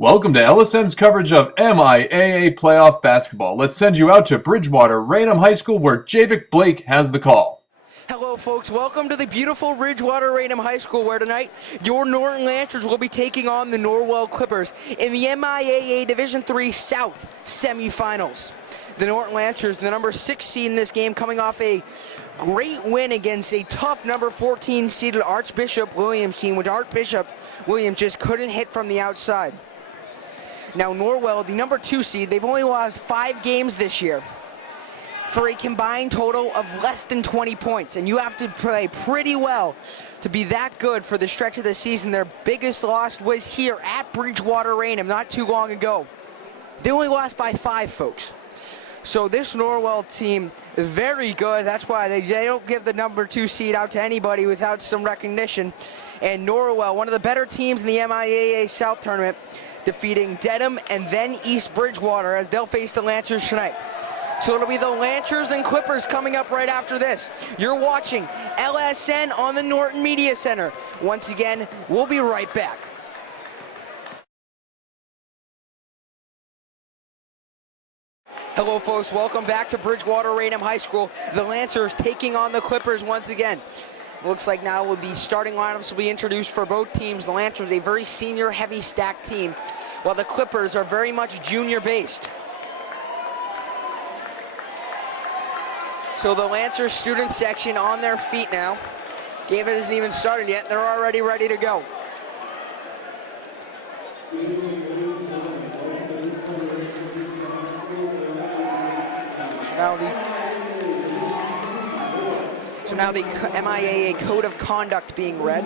Welcome to LSN's coverage of MIAA playoff basketball. Let's send you out to Bridgewater, Raynham High School, where Javik Blake has the call. Hello folks, welcome to the beautiful Bridgewater Raynham High School, where tonight your Norton Lancers will be taking on the Norwell Clippers in the MIAA Division III South semifinals. The Norton Lancers, the number 6 seed in this game, coming off a great win against a tough number 14 seeded Archbishop Williams team, which Archbishop Williams just couldn't hit from the outside. Now Norwell, the number 2 seed, they've only lost 5 games this year for a combined total of less than 20 points. And you have to play pretty well to be that good for the stretch of the season. Their biggest loss was here at Bridgewater Raynham not too long ago. They only lost by 5, folks. So this Norwell team is very good. That's why they don't give the number 2 seed out to anybody without some recognition. And Norwell, one of the better teams in the MIAA South tournament, defeating Dedham and then East Bridgewater as they'll face the Lancers tonight. So it'll be the Lancers and Clippers coming up right after this. You're watching LSN on the Norton Media Center. Once again, we'll be right back. Hello folks, welcome back to Bridgewater Raynham High School. The Lancers taking on the Clippers once again. Looks like now the starting lineups will be introduced for both teams. The Lancers, a very senior heavy stacked team, while the Clippers are very much junior based. So the Lancers student section on their feet now. Game hasn't even started yet, they're already ready to go. So now the MIAA Code of Conduct being read.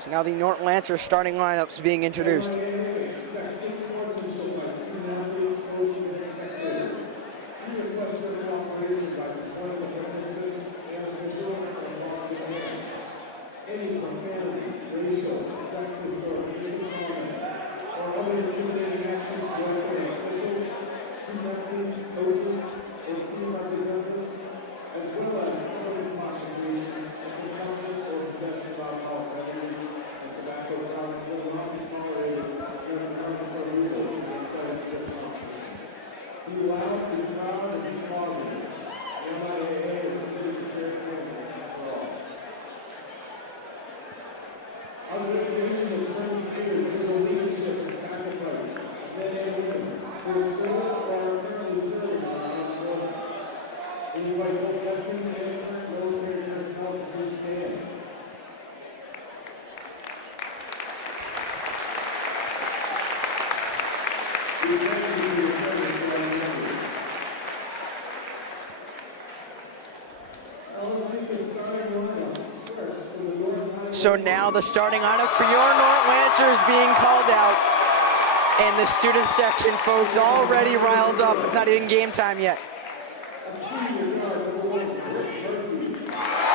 So now the Norton Lancers starting lineups being introduced. So now the starting lineup for your Norton Lancers being called out. And the student section, folks, already riled up. It's not even game time yet.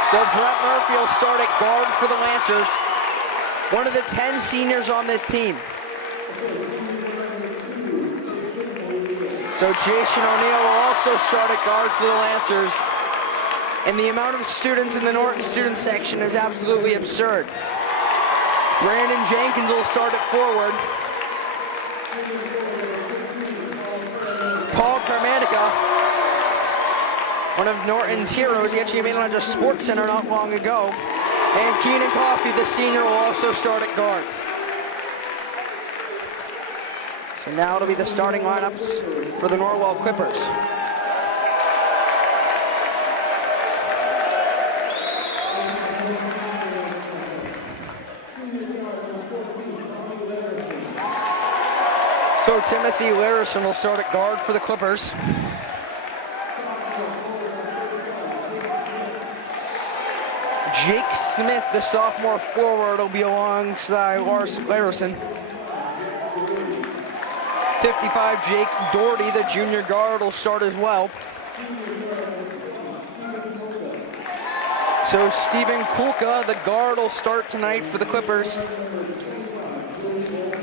So Brett Murphy will start at guard for the Lancers. One of the 10 seniors on this team. So Jason O'Neill will also start at guard for the Lancers. And the amount of students in the Norton student section is absolutely absurd. Brandon Jenkins will start at forward. Paul Carmanica, one of Norton's heroes, he actually made it on just Sports Center not long ago. And Keenan Coffey, the senior, will also start at guard. So now it'll be the starting lineups for the Norwell Clippers. So Timothy Larison will start at guard for the Clippers. Jake Smith, the sophomore forward, will be alongside Lars Larison. 55, Jake Doherty, the junior guard, will start as well. So Stephen Kulka, the guard, will start tonight for the Clippers.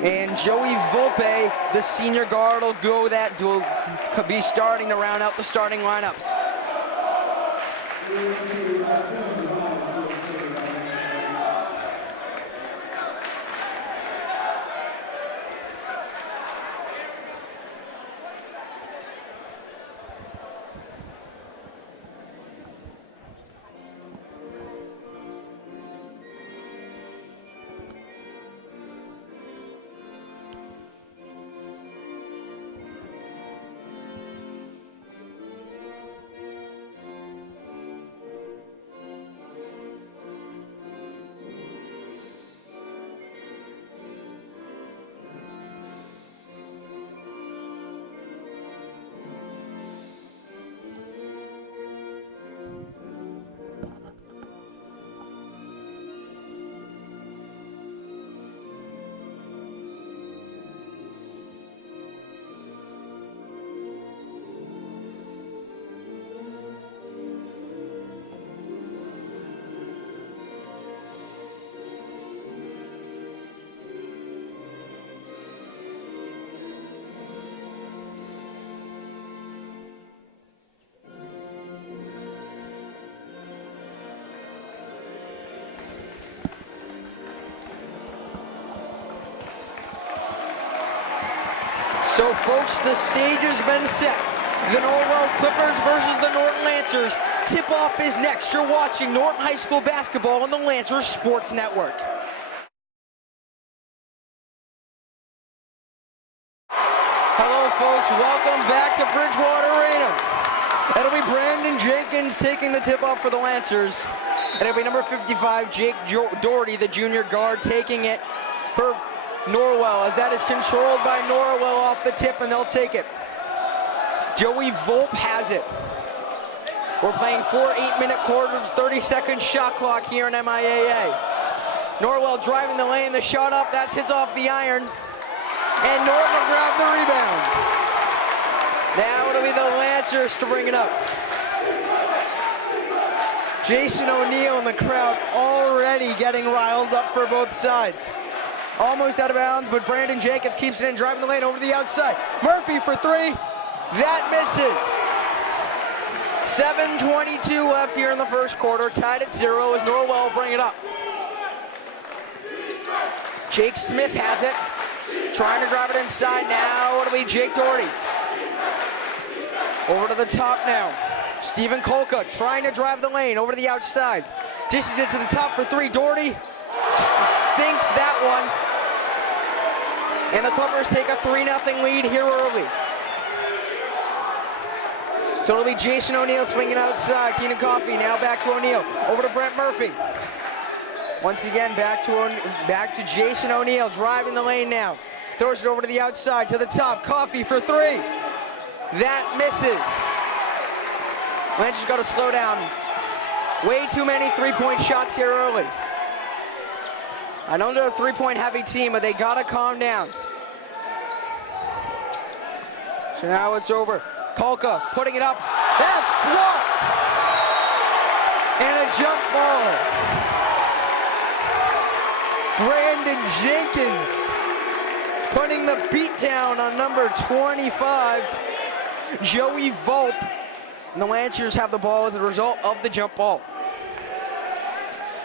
And Joey Volpe, the senior guard, will be starting to round out the starting lineups. So folks, the stage has been set. The Norwell Clippers versus the Norton Lancers. Tip-off is next. You're watching Norton High School basketball on the Lancers Sports Network. Hello folks, welcome back to Bridgewater, Raynham. It'll be Brandon Jenkins taking the tip-off for the Lancers. And it'll be number 55, Jake Doherty, the junior guard, taking it for Norwell, as that is controlled by Norwell off the tip, and they'll take it. Joey Volpe has it. We're playing 4 8-minute quarters, 30-second shot clock here in MIAA. Norwell driving the lane, the shot up, that's hits off the iron. And Norton will grab the rebound. Now it'll be the Lancers to bring it up. Jason O'Neill in the crowd already getting riled up for both sides. Almost out of bounds, but Brandon Jenkins keeps it in, driving the lane over to the outside. Murphy for 3. That misses. 7:22 left here in the first quarter. Tied at 0 as Norwell will bring it up. Jake Smith has it. Trying to drive it inside now. It'll be Jake Doherty. Over to the top now. Stephen Kolka trying to drive the lane over to the outside. Dishes it to the top for 3. Doherty sinks that one. And the Clippers take a 3-0 lead here early. So it'll be Jason O'Neill swinging outside. Keenan Coffey now back to O'Neill. Over to Brent Murphy. Once again, back to Jason O'Neill, driving the lane now. Throws it over to the outside, to the top. Coffey for 3. That misses. Lancers got to slow down. Way too many three-point shots here early. I know they're a three-point heavy team, but they got to calm down. So now it's over. Kolka putting it up. That's blocked! And a jump ball. Brandon Jenkins putting the beat down on number 25, Joey Volpe. And the Lancers have the ball as a result of the jump ball.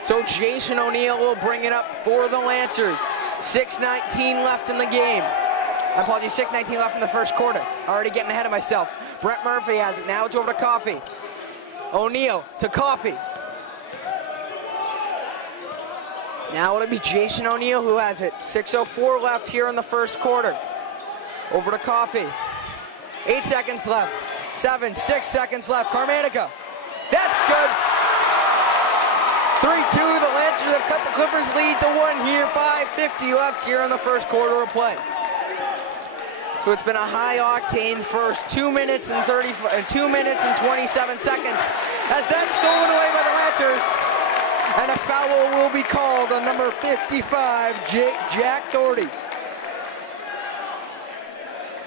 So Jason O'Neill will bring it up for the Lancers. 6:19 left in the game. I apologize, 6:19 left in the first quarter. Already getting ahead of myself. Brent Murphy has it. Now it's over to Coffey. O'Neill to Coffey. Now it'll be Jason O'Neill who has it. 6:04 left here in the first quarter. Over to Coffey. 8 seconds left. 6 seconds left. Carmanica. That's good. 3-2. The Lancers have cut the Clippers lead to 1 here. 5:50 left here in the first quarter of play. So it's been a high-octane first 2 minutes and 27 seconds as that's stolen away by the Lancers. And a foul will be called on number 55, Jack Doherty.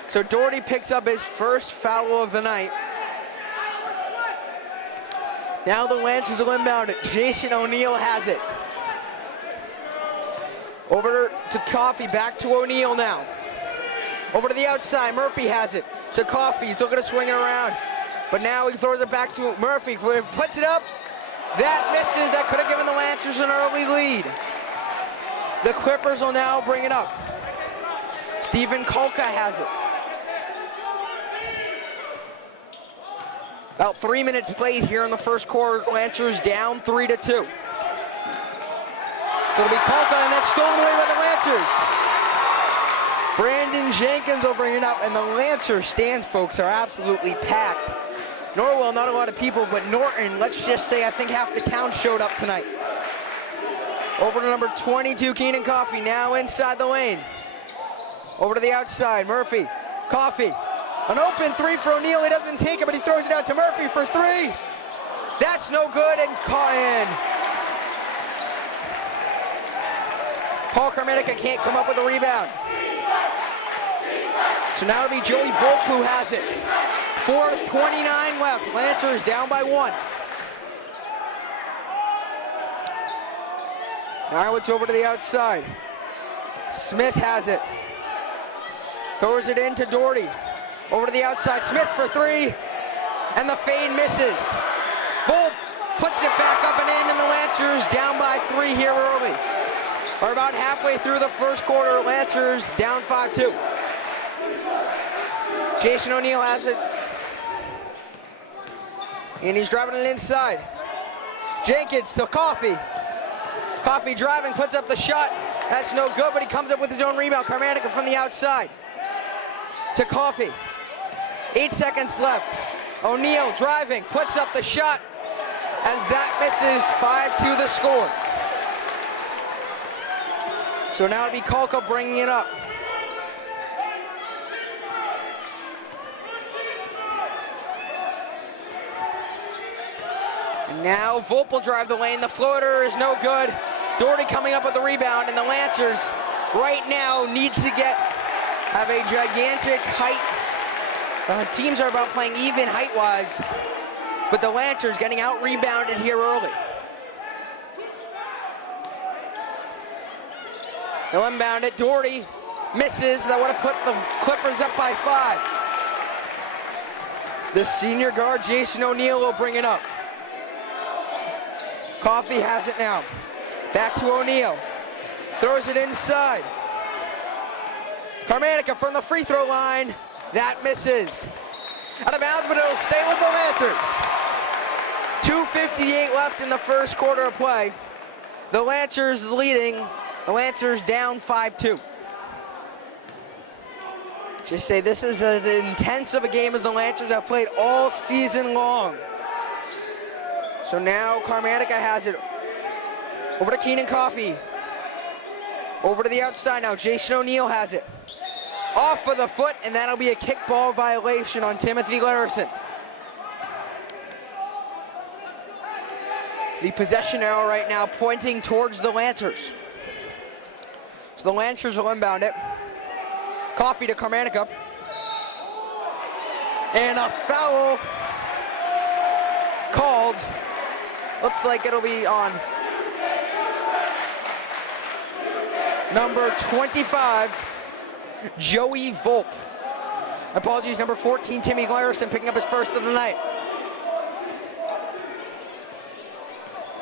So Doherty picks up his first foul of the night. Now the Lancers will inbound it. Jason O'Neill has it. Over to Coffey, back to O'Neill now. Over to the outside, Murphy has it. To Coffey, he's looking to swing it around. But now he throws it back to Murphy. Puts it up. That misses. That could have given the Lancers an early lead. The Clippers will now bring it up. Stephen Kolka has it. About 3 minutes played here in the first quarter. Lancers down 3-2. So it'll be Kolka, and that's stolen away by the Lancers. Brandon Jenkins will bring it up, and the Lancer stands, folks, are absolutely packed. Norwell, not a lot of people, but Norton, let's just say, I think half the town showed up tonight. Over to number 22, Keenan Coffey, now inside the lane. Over to the outside, Murphy, Coffey. An open three for O'Neal. He doesn't take it, but he throws it out to Murphy for three. That's no good, and caught in. Paul Carmenica can't come up with a rebound. So now it'll be Joey Volk who has it. 4:29 left. Lancers down by 1. Now it's over to the outside. Smith has it. Throws it into Doherty. Over to the outside. Smith for three. And the fade misses. Volk puts it back up and in, and the Lancers down by 3 here early. We're about halfway through the first quarter. Lancers down 5-2. Jason O'Neal has it. And he's driving it inside. Jenkins to Coffey. Coffey driving, puts up the shot. That's no good, but he comes up with his own rebound. Carmenica from the outside. To Coffey. 8 seconds left. O'Neal driving, puts up the shot. As that misses, 5-2 the score. So now it'll be Kolka bringing it up. And now Volk will drive the lane. The floater is no good. Doherty coming up with the rebound, and the Lancers right now need to have a gigantic height. The teams are about playing even height-wise, but the Lancers getting out-rebounded here early. They'll inbound it. Doherty misses. That would have put the Clippers up by 5. The senior guard, Jason O'Neal, will bring it up. Coffey has it now. Back to O'Neal. Throws it inside. Carmenica from the free throw line. That misses. Out of bounds, but it'll stay with the Lancers. 2:58 left in the first quarter of play. The Lancers leading. The Lancers down 5-2. Just say this is as intense of a game as the Lancers have played all season long. So now Carmenica has it. Over to Keenan Coffey. Over to the outside now. Jason O'Neal has it. Off of the foot, and that'll be a kickball violation on Timothy Larison. The possession arrow right now pointing towards the Lancers. So the Lancers will inbound it. Coffey to Carmenica. And a foul called. Looks like it'll be on number 25, Joey Volk. Apologies, number 14, Timmy Larison, picking up his first of the night.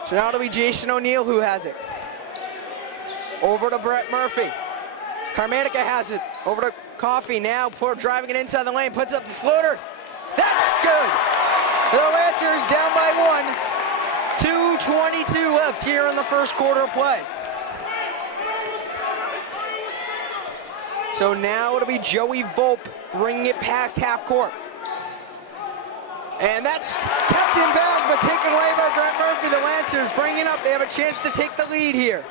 So now it'll be Jason O'Neal who has it. Over to Brett Murphy. Carmenica has it. Over to Coffey now, driving it inside the lane, puts up the floater. That's good. The Lancers down by 1. 2:22 left here in the first quarter of play. So now it'll be Joey Volk bringing it past half court. And that's kept in bounds, but taken away by Brett Murphy. The Lancers bringing up. They have a chance to take the lead here.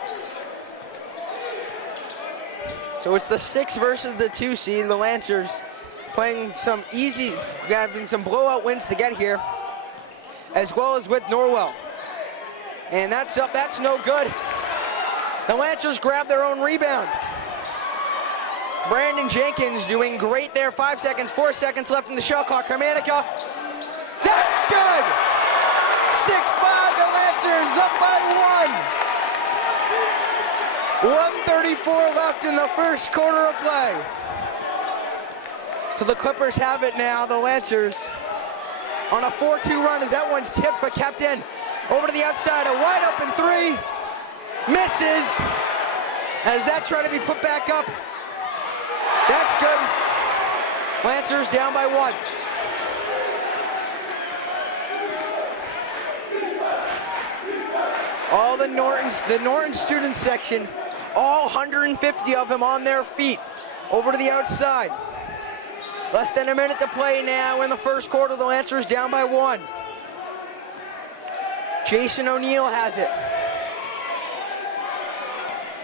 So it's the 6 versus the 2 seed. The Lancers playing some having some blowout wins to get here, as well as with Norwell. And that's up, that's no good. The Lancers grab their own rebound. Brandon Jenkins doing great there. 5 seconds, 4 seconds left in the shot clock. Carmenica, that's good! 6-5, the Lancers up by 1. 1:34 left in the first quarter of play. So the Clippers have it now. The Lancers on a 4-2 run as that one's tipped but kept in. Over to the outside, a wide open three. Misses as that tried to be put back up. That's good. Lancers down by 1. All the Norton student section, all 150 of them on their feet. Over to the outside. Less than a minute to play now in the first quarter. The Lancers down by 1. Jason O'Neill has it.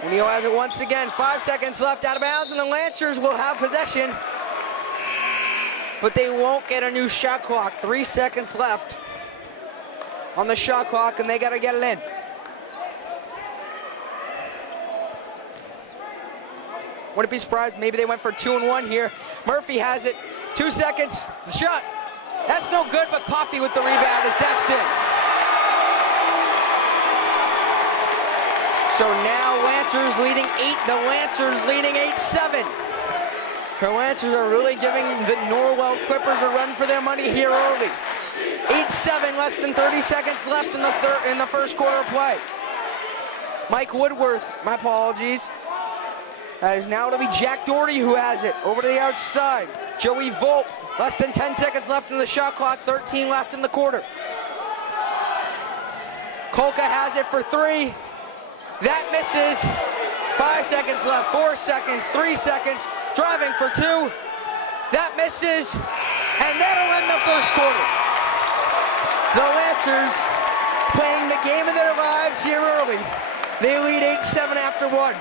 O'Neill has it once again. 5 seconds left, out of bounds, and the Lancers will have possession. But they won't get a new shot clock. 3 seconds left on the shot clock, and they got to get it in. Wouldn't be surprised, maybe they went for 2-and-1 here. Murphy has it, 2 seconds, shot. That's no good, but Coffey with the rebound as that's in. So now Lancers leading 8, the Lancers leading 8-7. The Lancers are really giving the Norwell Clippers a run for their money here early. 8-7, less than 30 seconds left in the first quarter of play. Mike Woodworth, my apologies. Is now to be Jack Doherty who has it. Over to the outside. Joey Volk. Less than 10 seconds left in the shot clock. 13 left in the quarter. Kolka has it for 3. That misses. 5 seconds left. 4 seconds. 3 seconds. Driving for 2. That misses. And that'll end the first quarter. The Lancers playing the game of their lives here early. They lead 8-7 after 1.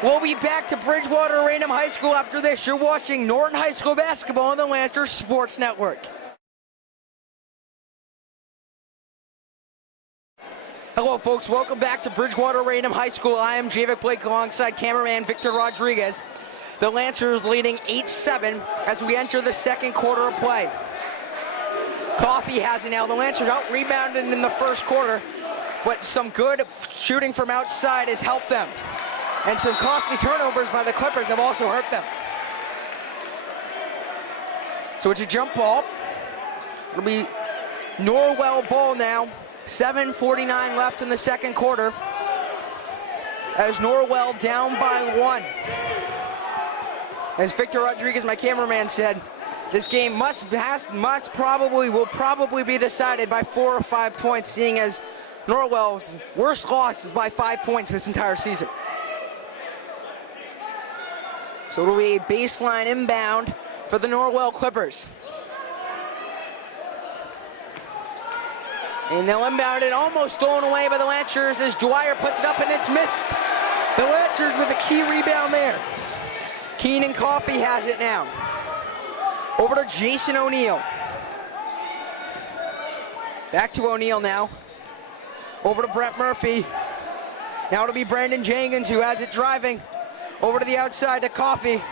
We'll be back to Bridgewater Raynham High School after this. You're watching Norton High School basketball on the Lancers Sports Network. Hello, folks. Welcome back to Bridgewater Raynham High School. I am Javik Blake alongside cameraman Victor Rodriguez. The Lancers leading 8-7 as we enter the second quarter of play. Coffey has it now. The Lancers out-rebounded in the first quarter, but some good shooting from outside has helped them. And some costly turnovers by the Clippers have also hurt them. So it's a jump ball. It'll be Norwell ball now. 7:49 left in the second quarter. As Norwell down by 1. As Victor Rodriguez, my cameraman, said, this game will probably be decided by 4 or 5 points, seeing as Norwell's worst loss is by 5 points this entire season. So it'll be a baseline inbound for the Norwell Clippers. And they'll inbound it, almost stolen away by the Lancers as Dwyer puts it up and it's missed. The Lancers with a key rebound there. Keenan Coffey has it now. Over to Jason O'Neill. Back to O'Neill now. Over to Brett Murphy. Now it'll be Brandon Jenkins who has it driving. Over to the outside to Coffey.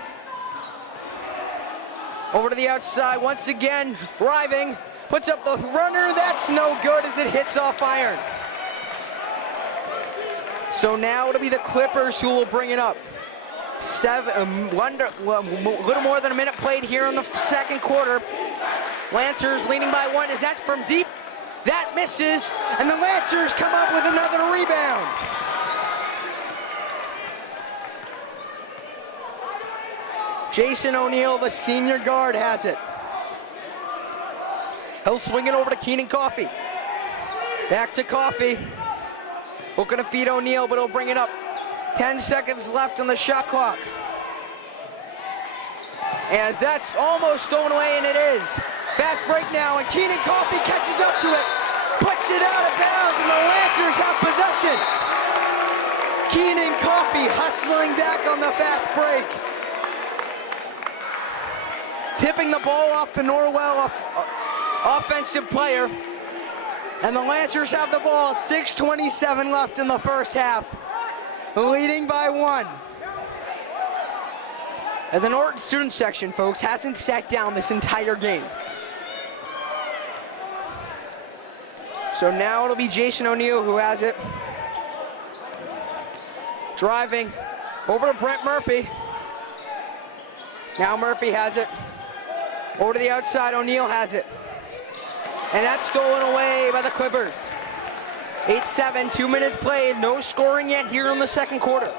Over to the outside once again, driving. Puts up the runner, that's no good as it hits off iron. So now it'll be the Clippers who will bring it up. A little more than a minute played here in the second quarter. Lancers leading by 1 as that's from deep. That misses, and the Lancers come up with another rebound. Jason O'Neill, the senior guard, has it. He'll swing it over to Keenan Coffey. Back to Coffey. Looking to feed O'Neill, but he'll bring it up. 10 seconds left on the shot clock. As that's almost stolen away, and it is. Fast break now, and Keenan Coffey catches up to it. Puts it out of bounds, and the Lancers have possession. Keenan Coffey hustling back on the fast break. Tipping the ball off the Norwell offensive player. And the Lancers have the ball, 6:27 left in the first half. Leading by 1. And the Norton student section, folks, hasn't sat down this entire game. So now it'll be Jason O'Neill who has it. Driving over to Brent Murphy. Now Murphy has it. Over to the outside, O'Neill has it. And that's stolen away by the Clippers. 8-7, 2 minutes played, no scoring yet here in the second quarter.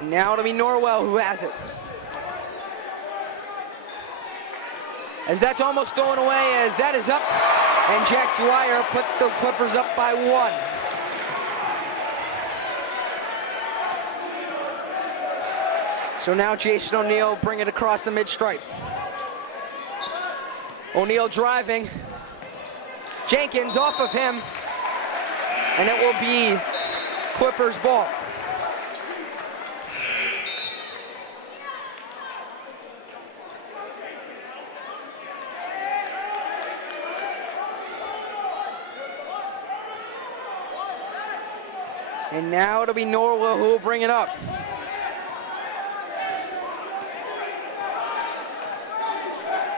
And now it'll be Norwell who has it. As that's almost stolen away, as that is up, and Jack Dwyer puts the Clippers up by 1. So now Jason O'Neal bring it across the mid-stripe. O'Neal driving. Jenkins off of him, and it will be Clippers ball. And now it'll be Norwell who will bring it up.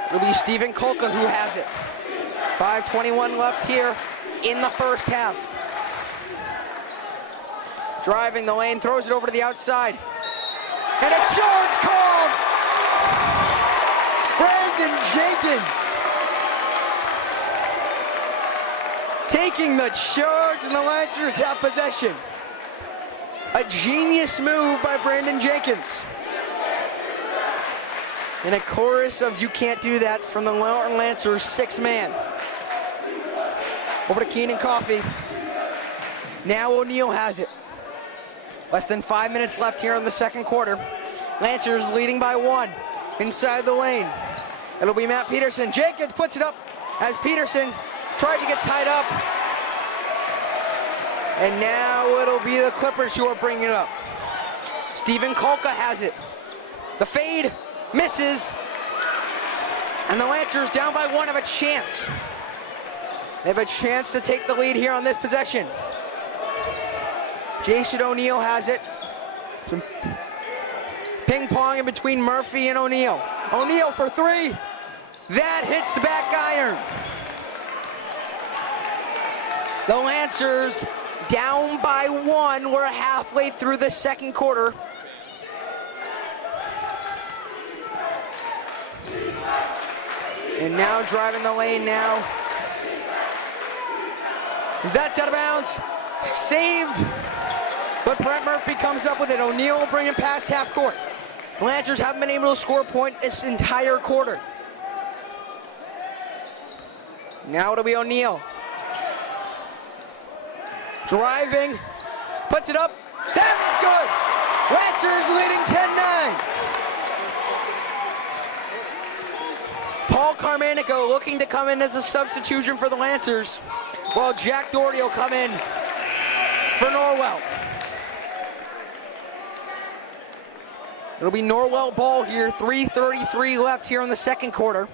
It'll be Stephen Kolka who has it. 5:21 left here in the first half. Driving the lane, throws it over to the outside. And a charge called! Brandon Jenkins taking the charge, and the Lancers have possession. A genius move by Brandon Jenkins. And a chorus of "You can't do that" from the Norton Lancers 6-man. Over to Keenan Coffey. Now O'Neal has it. Less than 5 minutes left here in the second quarter. Lancers leading by 1 inside the lane. It'll be Matt Peterson. Jenkins puts it up as Peterson tried to get tied up. And now it'll be the Clippers who are bringing it up. Stephen Kolka has it. The fade misses. And the Lancers down by 1 have a chance. They have a chance to take the lead here on this possession. Jason O'Neal has it. Some ping pong in between Murphy and O'Neal. O'Neal for 3. That hits the back iron. The Lancers down by 1. We're halfway through the second quarter. And now driving the lane now. As that's out of bounds. Saved. But Brett Murphy comes up with it. O'Neal will bring it past half court. The Lancers haven't been able to score a point this entire quarter. Now it'll be O'Neal. Driving. Puts it up. That is good. Lancers leading 10-9. Paul Carmanico looking to come in as a substitution for the Lancers, while Jack Doherty will come in for Norwell. It'll be Norwell ball here. 3:33 left here in the second quarter.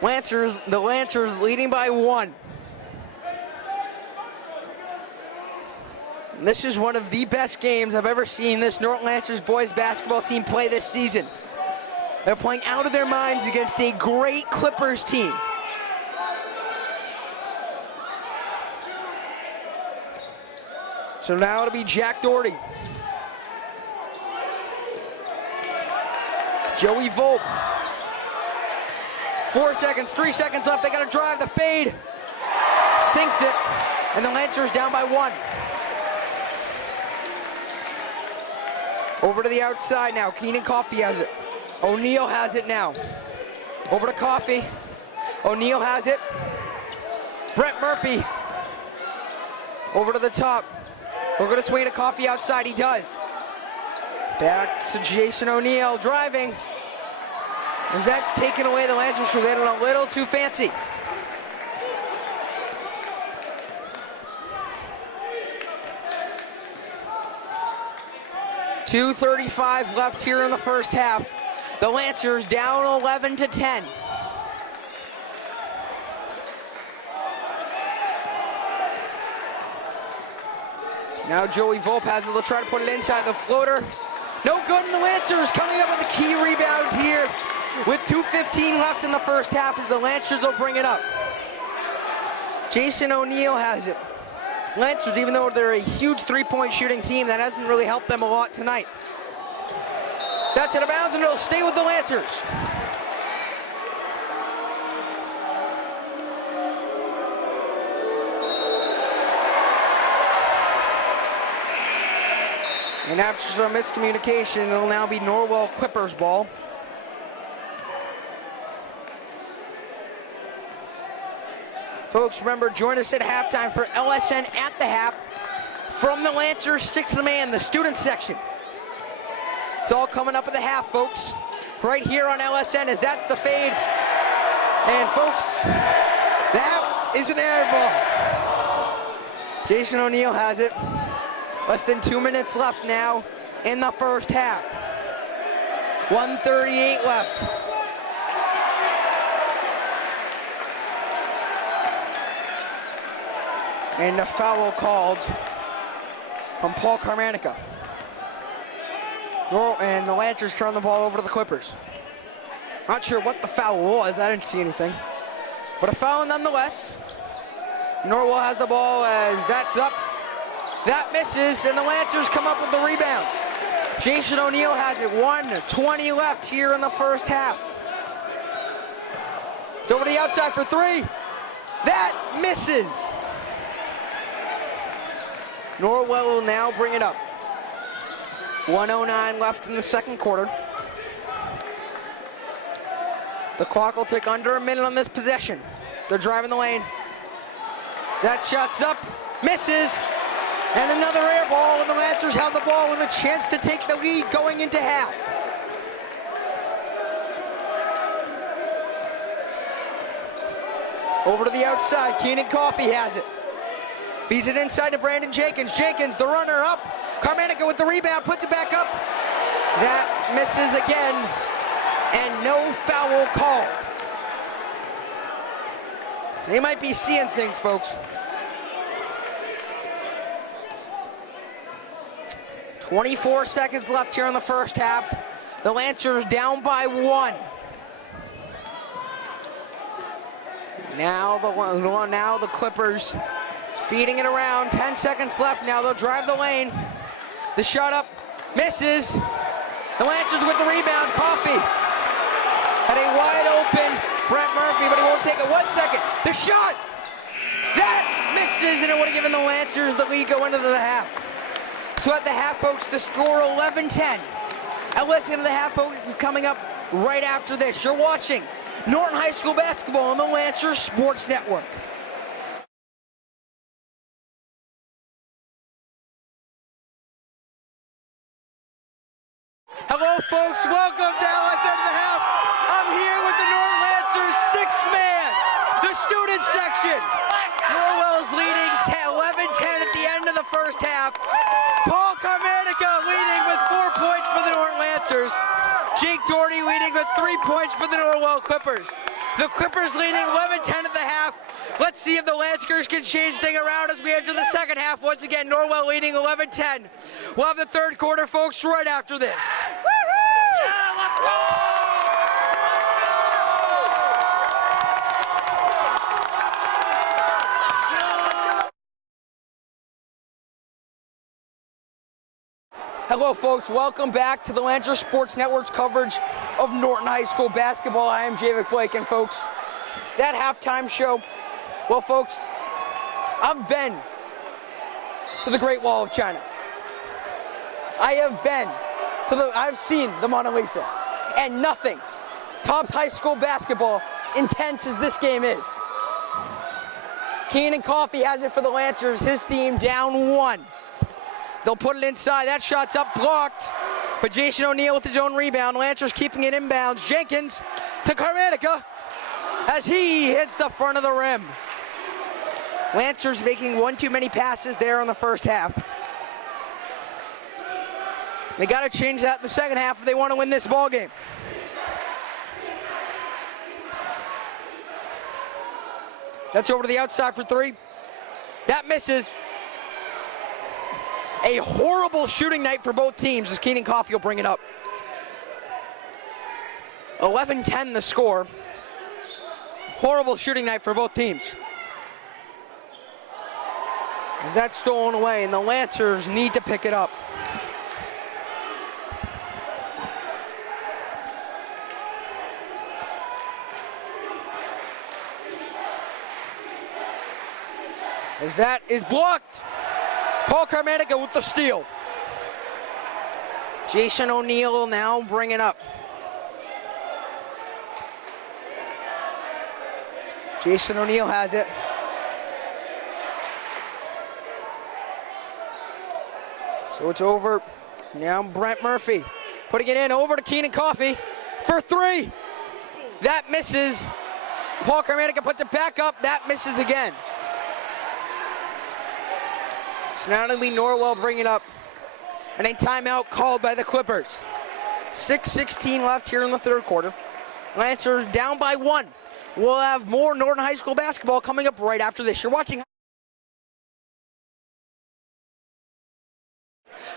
The Lancers leading by 1. And this is one of the best games I've ever seen this Norton Lancers boys basketball team play this season. They're playing out of their minds against a great Clippers team. So now it'll be Jack Doherty. Joey Volpe. 4 seconds, 3 seconds left. They got to drive the fade. Sinks it. And the Lancers down by 1. Over to the outside now. Keenan Coffey has it. O'Neal has it now. Over to Coffey. O'Neal has it. Brett Murphy. Over to the top. We're going to swing to Coffey outside. He does. Back to Jason O'Neal driving. As that's taken away, the Lancers are getting a little too fancy. .235 left here in the first half. The Lancers down 11-10. Now Joey Volpe has it. They'll try to put it inside the floater. No good, and the Lancers coming up with a key rebound here with 2:15 left in the first half as the Lancers will bring it up. Jason O'Neal has it. Lancers, even though they're a huge three-point shooting team, that hasn't really helped them a lot tonight. That's out of bounds, and it'll stay with the Lancers. And after some miscommunication, it'll now be Norwell Clippers ball. Folks, remember, join us at halftime for LSN at the half. From the Lancers, sixth man, the student section. It's all coming up at the half, folks. Right here on LSN, as that's the fade. And folks, that is an air ball. Jason O'Neal has it. Less than 2 minutes left now in the first half. 1:38 left. And a foul called from Paul Carmanica. And the Lancers turn the ball over to the Clippers. Not sure what the foul was, I didn't see anything. But a foul nonetheless. Norwell has the ball as that's up. That misses, and the Lancers come up with the rebound. Jason O'Neal has it. 1:20 left here in the first half. It's over to the outside for three. That misses. Norwell will now bring it up. 1:09 left in the second quarter. The clock will tick under a minute on this possession. They're driving the lane. That shot's up, misses. And another air ball, and the Lancers have the ball with a chance to take the lead going into half. Over to the outside, Keenan Coffey has it. Feeds it inside to Brandon Jenkins. Jenkins, the runner up. Carmanica with the rebound, puts it back up. That misses again, and no foul call. They might be seeing things, folks. 24 seconds left here in the first half. The Lancers down by 1. Now the Clippers feeding it around. 10 seconds left now. They'll drive the lane. The shot up misses. The Lancers with the rebound. Coffey had a wide open Brett Murphy, but he won't take it. 1 second. The shot! That misses, and it would have given the Lancers the lead going into the half. So at the half, folks, the score 11-10. LSN at the half, folks, is coming up right after this. You're watching Norton High School basketball on the Lancers Sports Network. Hello, folks. Welcome to LSN at the half. I'm here with the Norton Lancers sixth man, the student section. Norwell's leading 11-10 at the end of the first half. Paul Carmanica leading with 4 points for the Norton Lancers. Jake Doherty leading with 3 points for the Norwell Clippers. The Clippers leading 11-10 at the half. Let's see if the Lancers can change things around as we enter the second half. Once again, Norwell leading 11-10. We'll have the third quarter, folks, right after this. Yeah, let's go! Hello, folks. Welcome back to the Lancers Sports Network's coverage of Norton High School basketball. I am Javik Blake, and folks, that halftime show, well, folks, I've been to the Great Wall of China. I've seen the Mona Lisa, and nothing tops high school basketball intense as this game is. Keenan Coffey has it for the Lancers, his team down 1. They'll put it inside. That shot's up, blocked. But Jason O'Neal with his own rebound. Lancers keeping it inbounds. Jenkins to Carmanica as he hits the front of the rim. Lancers making one too many passes there in the first half. They got to change that in the second half if they want to win this ball game. That's over to the outside for 3. That misses. A horrible shooting night for both teams as Keenan Coffey will bring it up. 11-10 the score. Horrible shooting night for both teams. As that's stolen away, and the Lancers need to pick it up. As that is blocked. Paul Carmanica with the steal. Jason O'Neill will now bring it up. Jason O'Neill has it. So it's over. Now Brent Murphy putting it in over to Keenan Coffey for three. That misses. Paul Carmanica puts it back up. That misses again. So now it'll be Norwell bring it up. And a timeout called by the Clippers. 6:16 left here in the third quarter. Lancers down by 1. We'll have more Norton High School basketball coming up right after this. You're watching.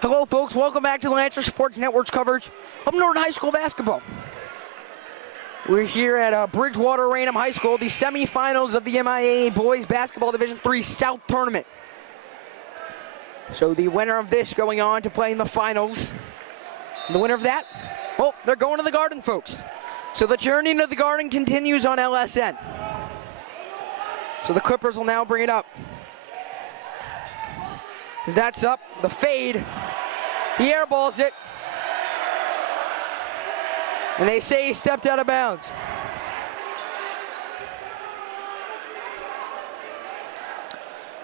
Hello, folks. Welcome back to the Lancer Sports Network's coverage of Norton High School basketball. We're here at Bridgewater Raynham High School, the semifinals of the MIAA Boys Basketball Division III South Tournament. So the winner of this going on to play in the finals. And the winner of that, well, they're going to the Garden, folks. So the journey to the Garden continues on LSN. So the Clippers will now bring it up. As that's up, the fade. He airballs it. And they say he stepped out of bounds.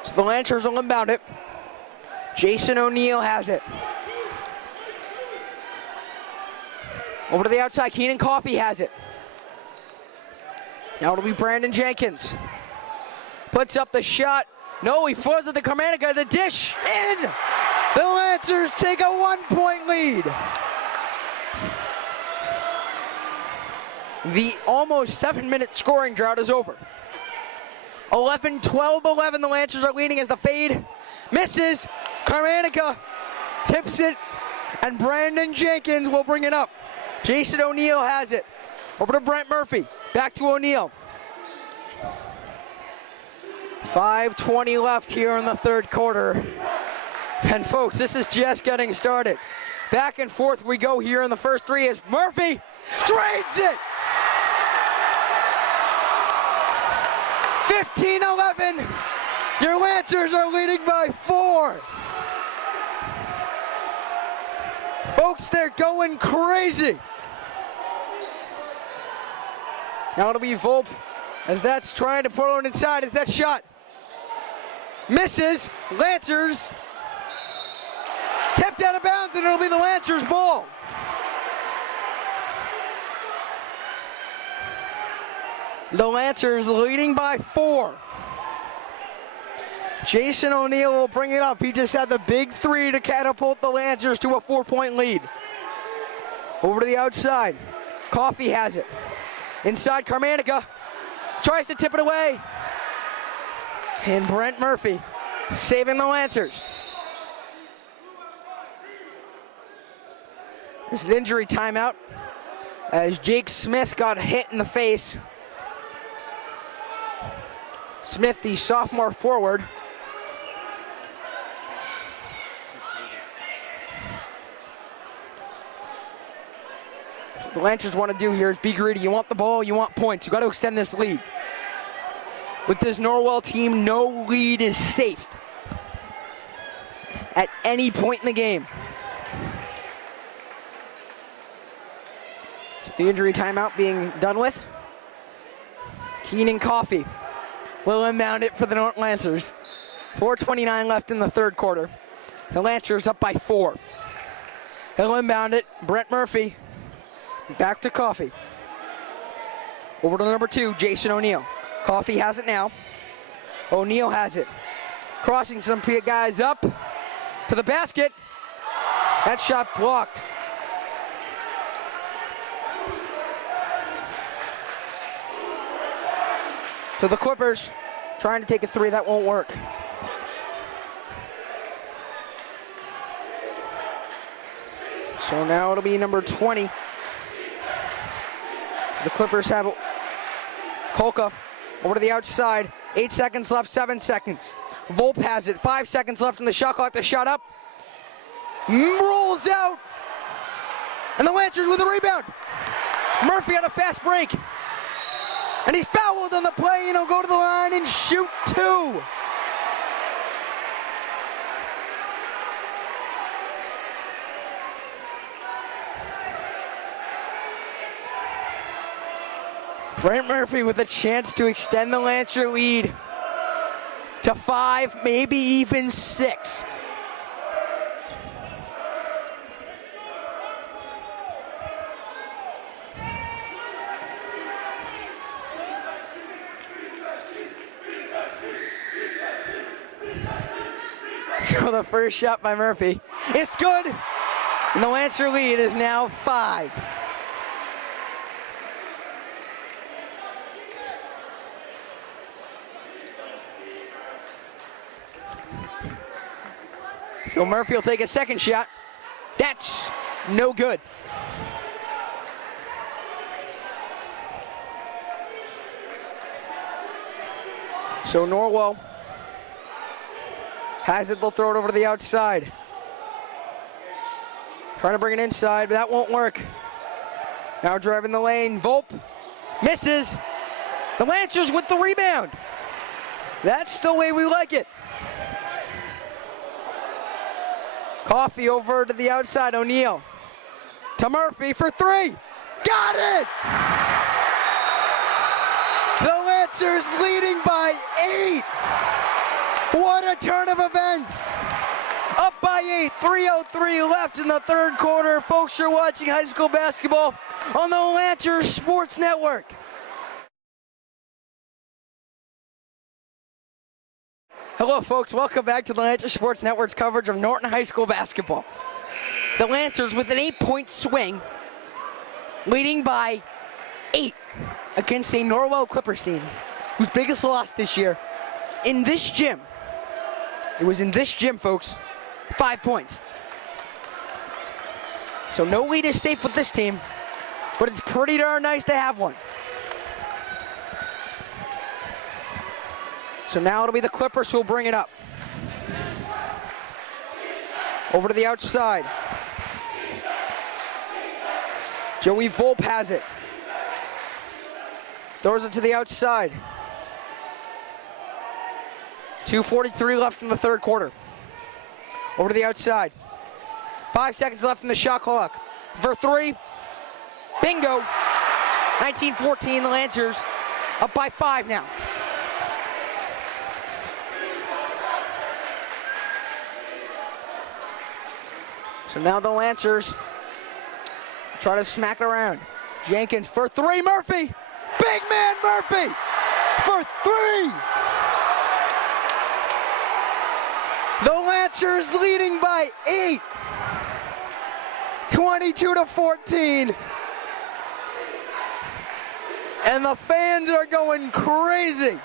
So the Lancers will inbound it. Jason O'Neill has it. Over to the outside, Keenan Coffey has it. Now it'll be Brandon Jenkins. Puts up the shot. No, he falls at the Carmanica, the dish, in! The Lancers take a 1-point lead. The almost 7-minute scoring drought is over. 12-11, the Lancers are leading as the fade misses. Carmanica tips it, and Brandon Jenkins will bring it up. Jason O'Neill has it. Over to Brent Murphy. Back to O'Neill. 5:20 left here in the third quarter. And folks, this is just getting started. Back and forth we go here in the first three as Murphy drains it. 15-11. Your Lancers are leading by 4. Folks, they're going crazy. Now it'll be Volpe as that's trying to put it inside as that shot misses. Lancers tipped out of bounds, and it'll be the Lancers' ball. The Lancers leading by 4. Jason O'Neill will bring it up. He just had the big three to catapult the Lancers to a 4-point lead. Over to the outside. Coffey has it. Inside, Carmanica tries to tip it away. And Brent Murphy saving the Lancers. This is an injury timeout as Jake Smith got hit in the face. Smith, the sophomore forward. What the Lancers want to do here is be greedy. You want the ball, you want points. You got to extend this lead. With this Norwell team, no lead is safe at any point in the game. The injury timeout being done with. Keenan Coffey will inbound it for the Norton Lancers. 4:29 left in the third quarter. The Lancers up by 4. He'll inbound it. Brent Murphy. Back to Coffey. Over to number 2, Jason O'Neill. Coffey has it now. O'Neill has it. Crossing some guys up to the basket. That shot blocked. So the Clippers trying to take a 3, that won't work. So now it'll be number 20. The Clippers have Kolka over to the outside. 8 seconds left, 7 seconds. Volpe has it, 5 seconds left in the shot clock. The shot up. Rolls out. And the Lancers with a rebound. Murphy on a fast break. And he's fouled on the play, and he'll go to the line and shoot 2. Brent Murphy with a chance to extend the Lancer lead to 5, maybe even 6. So the first shot by Murphy, it's good, and the Lancer lead is now 5. So Murphy will take a second shot. That's no good. So Norwell has it, they'll throw it over to the outside. Trying to bring it inside, but that won't work. Now driving the lane, Volpe misses. The Lancers with the rebound. That's the way we like it. Coffee over to the outside, O'Neal. To Murphy for 3. Got it! The Lancers leading by 8. What a turn of events. Up by 8, 3:03 left in the third quarter. Folks, you're watching high school basketball on the Lancer Sports Network. Hello, folks. Welcome back to the Lancer Sports Network's coverage of Norton High School basketball. The Lancers with an 8-point swing, leading by 8 against a Norwell Clippers team, whose biggest loss this year in this gym. It was in this gym, folks. 5 points. So no lead is safe with this team, but it's pretty darn nice to have one. So now it'll be the Clippers who'll bring it up. Over to the outside. Joey Volpe has it. Throws it to the outside. 2:43 left in the third quarter. Over to the outside. 5 seconds left in the shot clock. For 3. Bingo. 19-14, the Lancers up by 5 now. So now the Lancers try to smack it around. Jenkins for 3, Murphy. Big man Murphy for 3. The Lancers leading by 8. 22-14. And the fans are going crazy.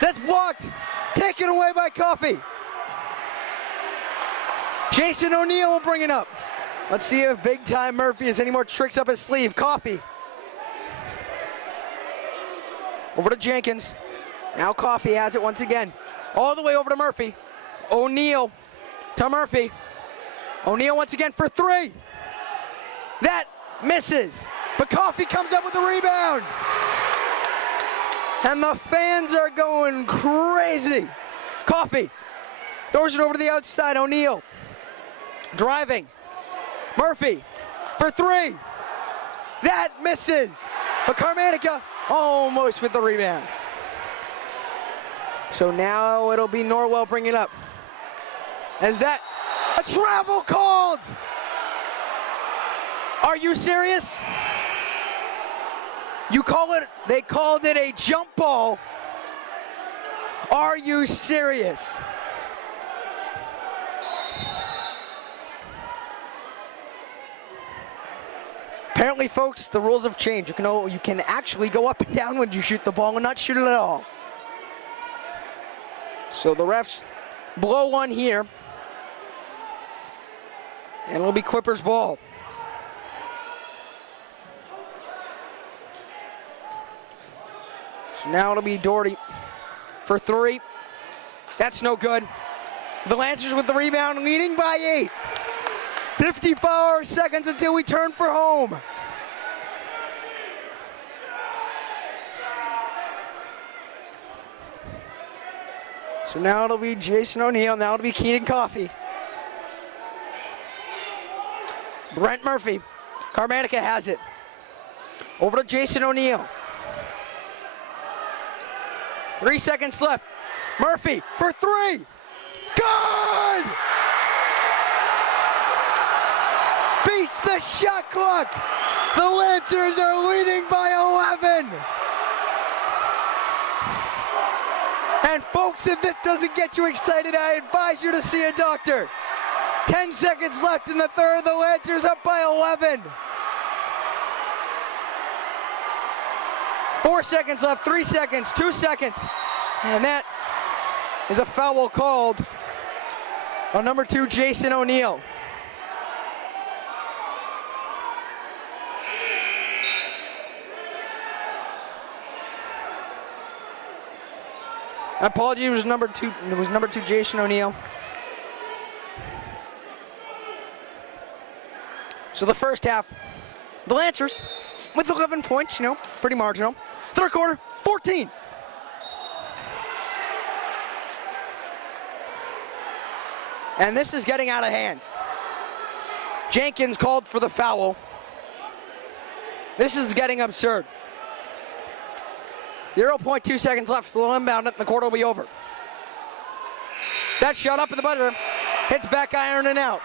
That's blocked. Taken away by Coffee. Jason O'Neal will bring it up. Let's see if big time Murphy has any more tricks up his sleeve. Coffee. Over to Jenkins. Now Coffee has it once again. All the way over to Murphy. O'Neal to Murphy. O'Neal once again for 3. That misses. But Coffee comes up with the rebound. And the fans are going crazy. Coffee throws it over to the outside. O'Neal driving. Murphy for 3. That misses. But Carmanica almost with the rebound. So now it'll be Norwell bringing it up. Is that a travel called? Are you serious? You call it, they called it a jump ball. Are you serious? Apparently, folks, the rules have changed. You can actually go up and down when you shoot the ball and not shoot it at all. So the refs blow one here. And it'll be Clippers ball. So now it'll be Doherty for 3. That's no good. The Lancers with the rebound, leading by 8. 54 seconds until we turn for home. So now it'll be Jason O'Neal. Now it'll be Keenan Coffee. Brent Murphy. Carmanica has it. Over to Jason O'Neill. 3 seconds left. Murphy for three. Good! Beats the shot clock. The Lancers are leading by 11. And folks, if this doesn't get you excited, I advise you to see a doctor. 10 seconds left in the third. The Lancers up by 11. 4 seconds left, 3 seconds, 2 seconds. And that is a foul called on number 2, Jason O'Neill. I apologize, it was number 2, Jason O'Neill. So the first half, the Lancers with 11 points, pretty marginal. Third quarter, 14. And this is getting out of hand. Jenkins called for the foul. This is getting absurd. 0.2 seconds left, still inbound, and the quarter will be over. That shot up in the buzzer, hits back iron and out.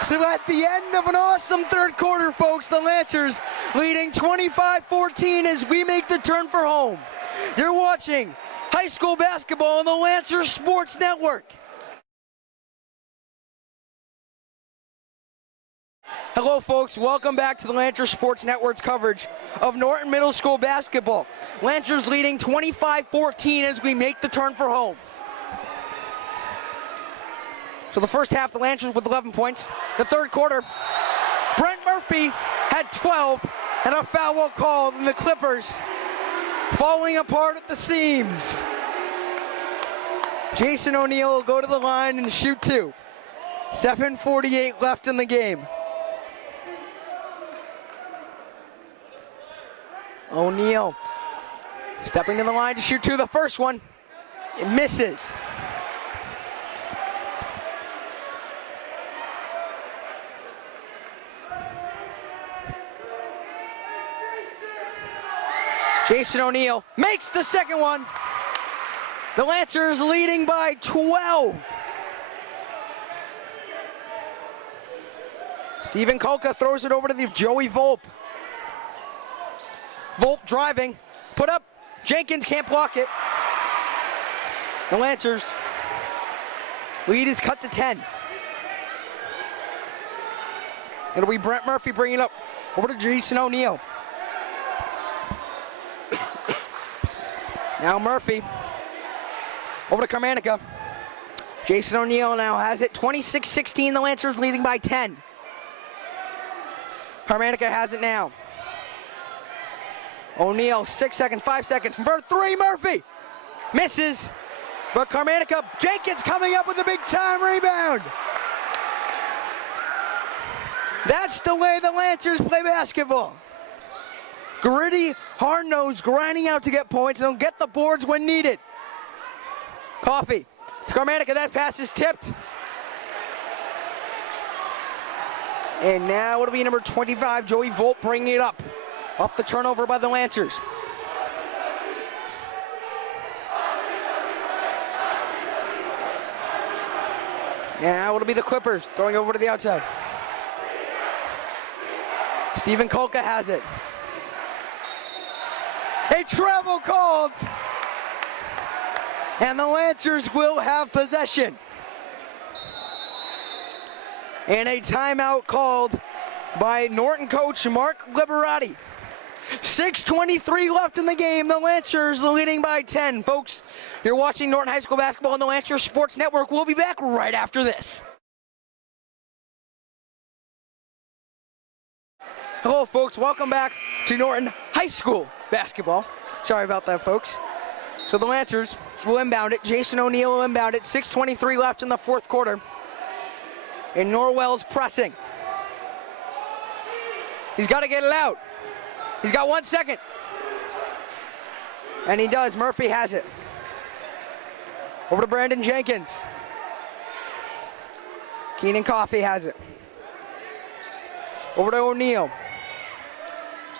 So at the end of an awesome third quarter, folks, the Lancers leading 25-14 as we make the turn for home. You're watching high school basketball on the Lancers Sports Network. Hello, folks. Welcome back to the Lancers Sports Network's coverage of Norton Middle School basketball. Lancers leading 25-14 as we make the turn for home. So the first half, the Lancers with 11 points. The third quarter, Brent Murphy had 12, and a foul called, and the Clippers falling apart at the seams. Jason O'Neill will go to the line and shoot two. 7:48 left in the game. O'Neill stepping to the line to shoot two. The first one, it misses. Jason O'Neill makes the second one. The Lancers leading by 12. Stephen Kolka throws it over to the Joey Volpe. Volpe driving, put up. Jenkins can't block it. The Lancers lead is cut to 10. It'll be Brent Murphy bringing it up over to Jason O'Neill. Now Murphy over to Carmanica. Jason O'Neill now has it. 26-16, the Lancers leading by 10. Carmanica has it now. O'Neill, 6 seconds, 5 seconds for three. Murphy misses, but Carmanica, Jenkins coming up with a big time rebound. That's the way the Lancers play basketball. Gritty, hard-nosed, grinding out to get points, and they'll get the boards when needed. Coffee to Carmanica, that pass is tipped. And now it'll be number 25, Joey Volpe, bringing it up. Off the turnover by the Lancers. Now it'll be the Clippers throwing over to the outside. Stephen Kolka has it. A travel called. And the Lancers will have possession. And a timeout called by Norton coach Mark Liberati. 6:23 left in the game. The Lancers leading by 10. Folks, you're watching Norton High School basketball on the Lancers Sports Network. We'll be back right after this. Hello, folks. Welcome back to Norton High School basketball. Sorry about that, folks. So the Lancers will inbound it. Jason O'Neill will inbound it. 6:23 left in the fourth quarter. And Norwell's pressing. He's got to get it out. He's got 1 second. And he does. Murphy has it. Over to Brandon Jenkins. Keenan Coffey has it. Over to O'Neill.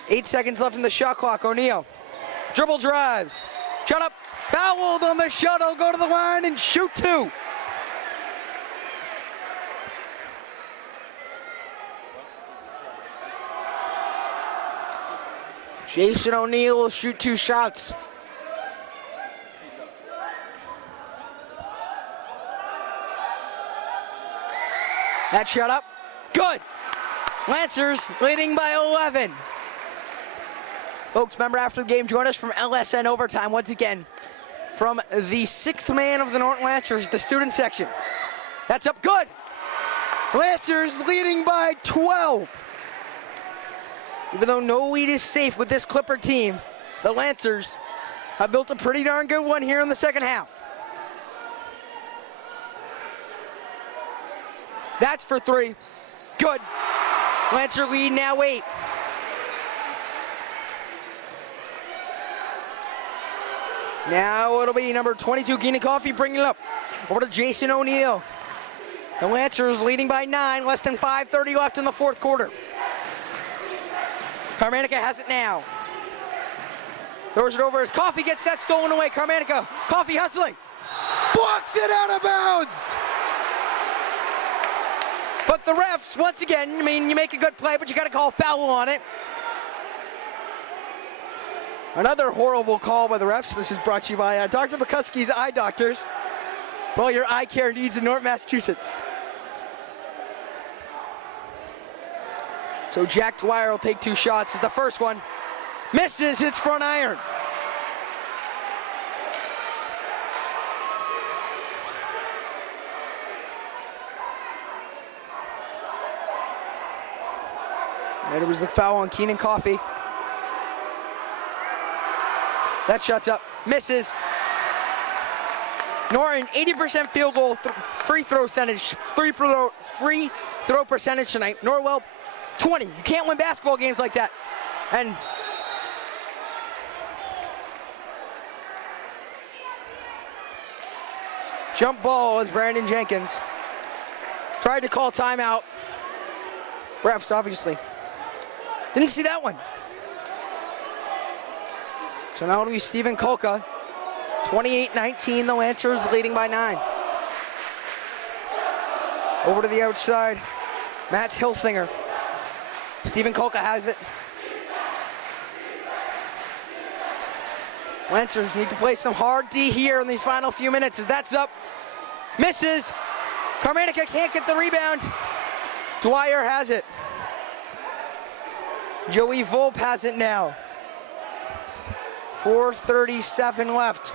8 seconds left in the shot clock. O'Neal. Dribble drives. Shut up. Fouled on the shuttle. Go to the line and shoot two. Jason O'Neal will shoot 2 shots. That shot up. Good. Lancers leading by 11. Folks, remember after the game, join us from LSN Overtime once again from the 6th man of the Norton Lancers, the student section. That's up good. Lancers leading by 12. Even though no lead is safe with this Clipper team, the Lancers have built a pretty darn good one here in the second half. That's for 3. Good. Lancer lead now 8. Now it'll be number 22, Keenan Coffey, bringing it up. Over to Jason O'Neal. The Lancers leading by 9, less than 5:30 left in the fourth quarter. Carmanica has it now. Throws it over as Coffey gets that stolen away. Carmanica, Coffey hustling. Blocks it out of bounds. But the refs, once again, I mean, you make a good play, but you got to call foul on it. Another horrible call by the refs. This is brought to you by Dr. McCuskey's Eye Doctors for all your eye care needs in Norton, Massachusetts. So Jack Dwyer will take 2 shots. The first one misses, hits front iron. And it was the foul on Keenan Coffey. That shot's up, misses. Norton, 80% field goal, free throw percentage tonight. Norwell, 20. You can't win basketball games like that. And jump ball is Brandon Jenkins. Tried to call timeout. Refs, obviously. Didn't see that one. So now it'll be Stephen Kolka. 28-19, the Lancers leading by 9. Over to the outside, Matt Hilsinger. Stephen Kolka has it. Lancers need to play some hard D here in these final few minutes as that's up. Misses. Carmanica can't get the rebound. Dwyer has it. Joey Volpe has it now. 4:37 left.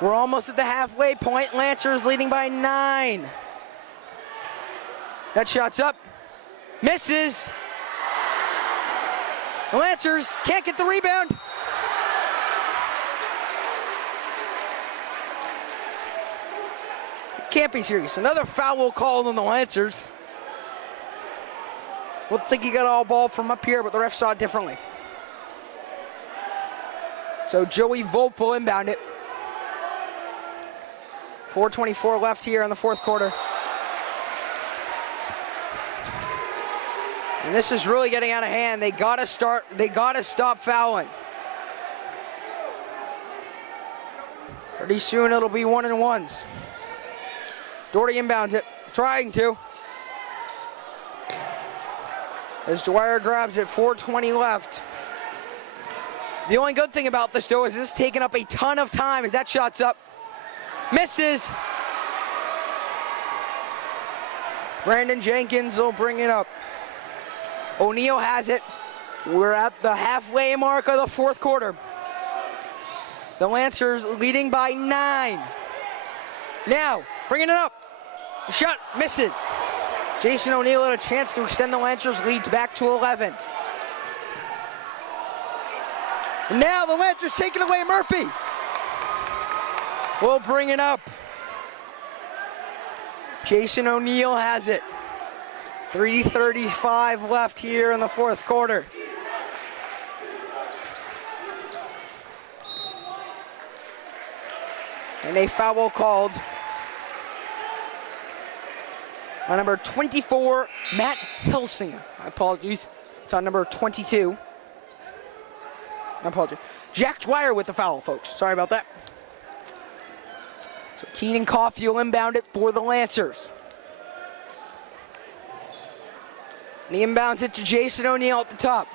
We're almost at the halfway point. Lancers leading by 9. That shot's up. Misses. The Lancers can't get the rebound. Can't be serious. Another foul called on the Lancers. Looks like he got all ball from up here, but the ref saw it differently. So Joey Volpe will inbound it. 4:24 left here in the fourth quarter. And this is really getting out of hand. They gotta stop fouling. Pretty soon it'll be 1-and-1s. Doherty inbounds it, trying to. As Dwyer grabs it, 4:20 left. The only good thing about this, though, is this is taking up a ton of time as that shot's up. Misses. Brandon Jenkins will bring it up. O'Neal has it. We're at the halfway mark of the fourth quarter. The Lancers leading by 9. Now, bringing it up. The shot misses. Jason O'Neal had a chance to extend the Lancers' lead back to 11. And now the Lancers taking away Murphy. We'll bring it up. Jason O'Neal has it. 3:35 left here in the fourth quarter. And a foul called on number 24, Matt Hilsinger. My apologies. It's on number 22. I apologize. Jack Dwyer with the foul, folks. Sorry about that. So Keenan Coffey will inbound it for the Lancers. And he inbounds it to Jason O'Neill at the top.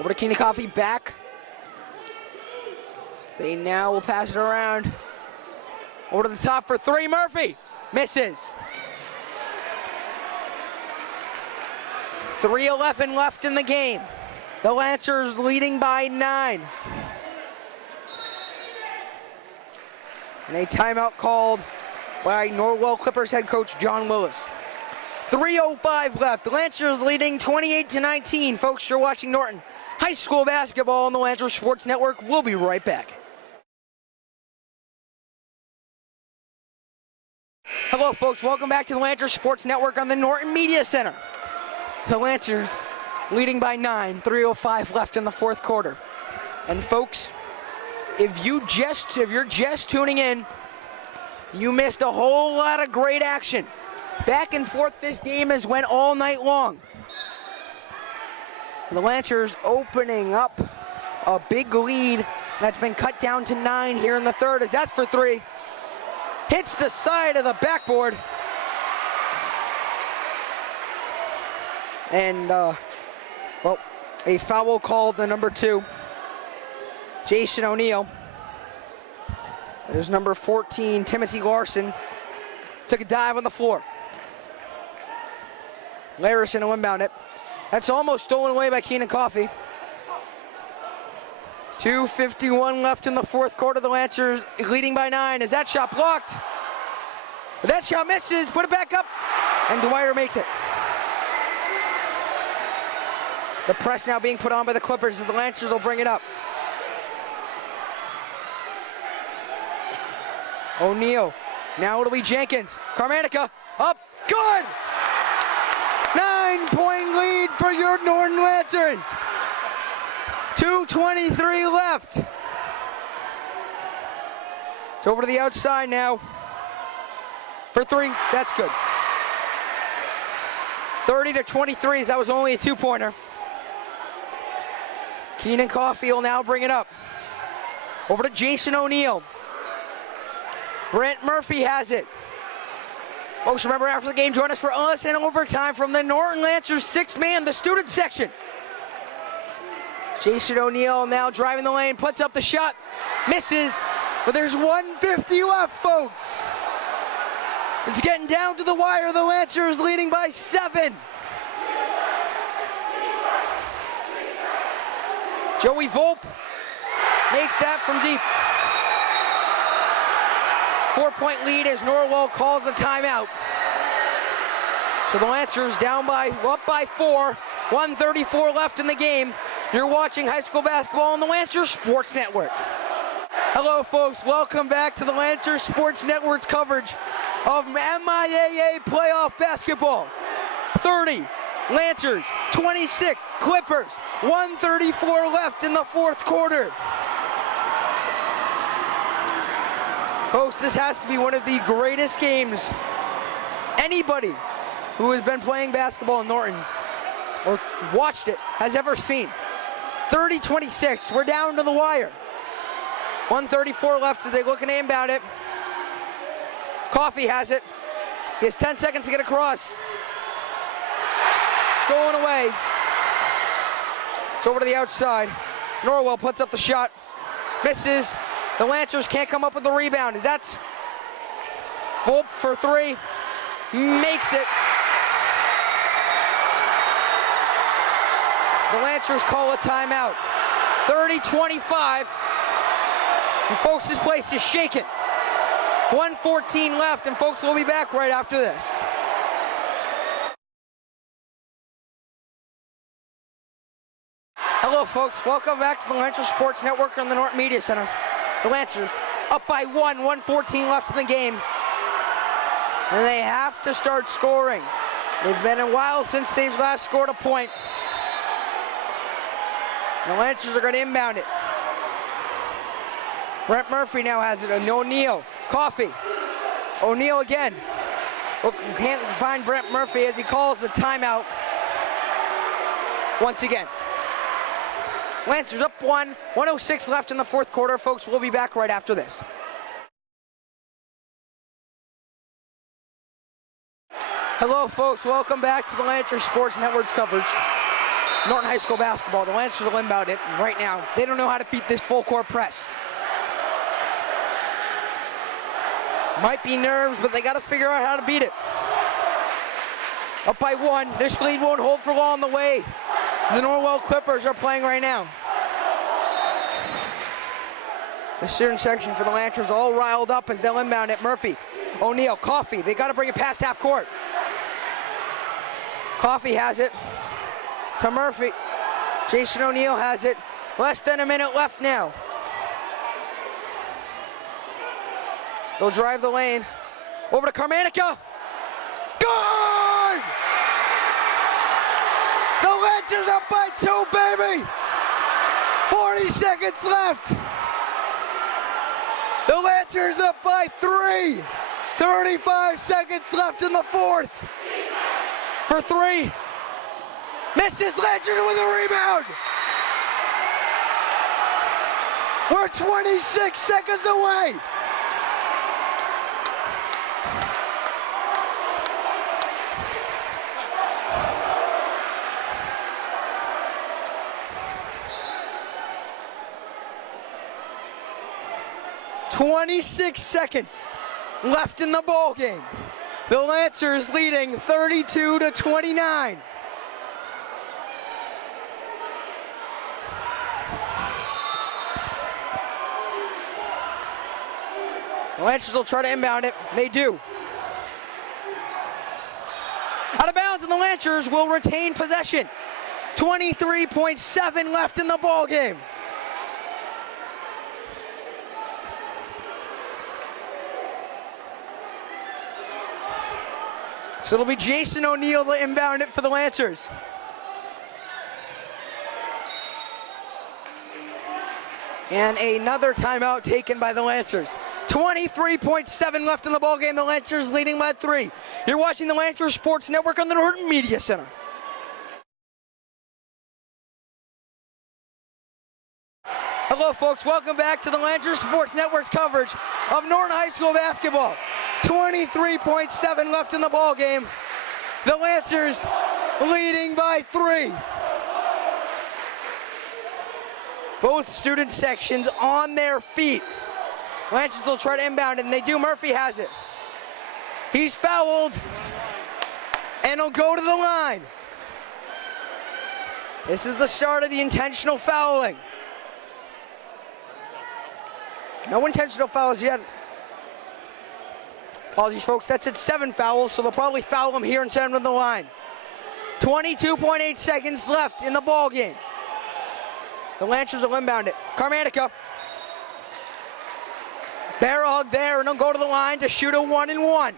Over to Keenan Coffey, back. They now will pass it around. Over to the top for three, Murphy. Misses. 3:11 left in the game. The Lancers leading by 9. And a timeout called by Norwell Clippers head coach John Willis. 3:05 left. The Lancers leading 28-19. Folks, you're watching Norton High School basketball on the Lancers Sports Network. We'll be right back. Hello, folks. Welcome back to the Lancers Sports Network on the Norton Media Center. The Lancers leading by 9, 3:05 left in the fourth quarter. And folks, if you're just tuning in, you missed a whole lot of great action. Back and forth, this game has went all night long. The Lancers opening up a big lead that's been cut down to 9 here in the third, as that's for three. Hits the side of the backboard. And, a foul called to number 2, Jason O'Neill. There's number 14, Timothy Larson. Took a dive on the floor. Larson will inbound it. That's almost stolen away by Keenan Coffey. 2:51 left in the fourth quarter. The Lancers leading by 9. Is that shot blocked? That shot misses. Put it back up. And Dwyer makes it. The press now being put on by the Clippers as the Lancers will bring it up. O'Neill. Now it'll be Jenkins. Carmanica. Up. Good! 9-point lead for your Norton Lancers. 2:23 left. It's over to the outside now. For three, that's good. 30-23, that was only a 2-pointer. Keenan Coffey will now bring it up. Over to Jason O'Neill. Brent Murphy has it. Folks, remember after the game, join us for us in overtime from the Norton Lancers 6th man, the student section. Jason O'Neill now driving the lane, puts up the shot, misses, but there's 1:50 left, folks. It's getting down to the wire. The Lancers leading by 7. Joey Volpe makes that from deep. 4-point lead as Norwell calls a timeout. So the Lancers up by 4. 1:34 left in the game. You're watching high school basketball on the Lancers Sports Network. Hello, folks. Welcome back to the Lancers Sports Network's coverage of MIAA playoff basketball. 30, Lancers, 26, Clippers, 1:34 left in the fourth quarter. Folks, this has to be one of the greatest games anybody who has been playing basketball in Norton or watched it has ever seen. 30-26, we're down to the wire. 1:34 left as they looking to inbound it. Coffey has it. He has 10 seconds to get across. Stolen away. It's over to the outside. Norwell puts up the shot. Misses. The Lancers can't come up with the rebound. As that's Volpe for three. Makes it. The Lancers call a timeout. 30-25. And folks, this place is shaking. 1:14 left, and folks, we'll be back right after this. Hello, folks. Welcome back to the Lancers Sports Network on the Norton Media Center. The Lancers up by 1:14 left in the game. And they have to start scoring. It's been a while since they've last scored a point. The Lancers are going to inbound it. Brent Murphy now has it. O'Neill. Coffey. O'Neill again. Can't find Brent Murphy as he calls the timeout. once again. Lancers up 1, 1:06 left in the fourth quarter. Folks, we'll be back right after this. Hello, folks. Welcome back to the Lancers Sports Network's coverage. Norton High School basketball. The Lancers will inbound it right now. They don't know how to beat this full court press. Might be nerves, but they got to figure out how to beat it. Up by 1. This lead won't hold for long the way the Norwell Clippers are playing right now. The student section for the Lancers all riled up as they'll inbound it. Murphy, O'Neal, Coffey. They got to bring it past half court. Coffey has it to Murphy. Jason O'Neal has it. Less than a minute left now. They'll drive the lane. Over to Carmanica. Good! The Lancers up by 2, baby! 40 seconds left. The Lancers up by 3. 35 seconds left in the fourth. For 3. Misses. Lancers with a rebound. We're 26 seconds away. "26 seconds left in the ball game. The Lancers leading 32-29. The Lancers will try to inbound it. They do. Out of bounds, and the Lancers will retain possession. 23.7 left in the ball game. So it'll be Jason O'Neal to inbound it for the Lancers. And another timeout taken by the Lancers. 23.7 left in the ballgame. The Lancers leading by 3. You're watching the Lancers Sports Network on the Norton Media Center. Hello, folks. Welcome back to the Lancers Sports Network's coverage of Norton High School basketball. 23.7 left in the ball game. The Lancers leading by 3. Both student sections on their feet. Lancers will try to inbound it, and they do. Murphy has it. He's fouled, and he'll go to the line. This is the start of the intentional fouling. No intentional fouls yet. Apologies, folks. That's at 7 fouls, so they'll probably foul him here and send him to the line. 22.8 seconds left in the ball game. The Lancers will inbound it. Carmanica. Bear hug there, and he'll go to the line to shoot a 1-and-1.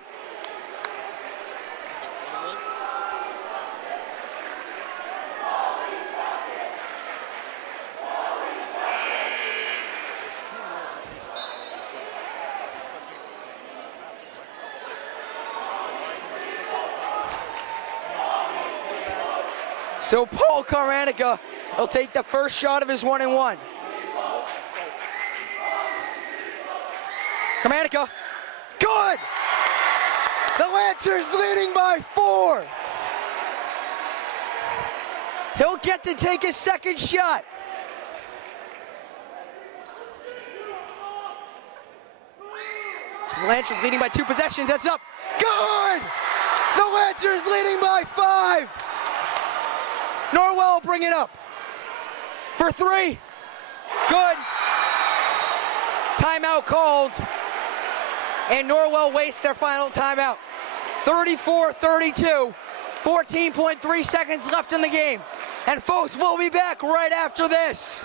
So Paul Carmanica will take the first shot of his 1-and-1. Carmanica, good! The Lancers leading by 4. He'll get to take his second shot. So the Lancers leading by 2 possessions, that's up. Good! The Lancers leading by 5. Norwell will bring it up for 3. Good. Timeout called. And Norwell wastes their final timeout. 34-32. 14.3 seconds left in the game. And folks, we'll be back right after this.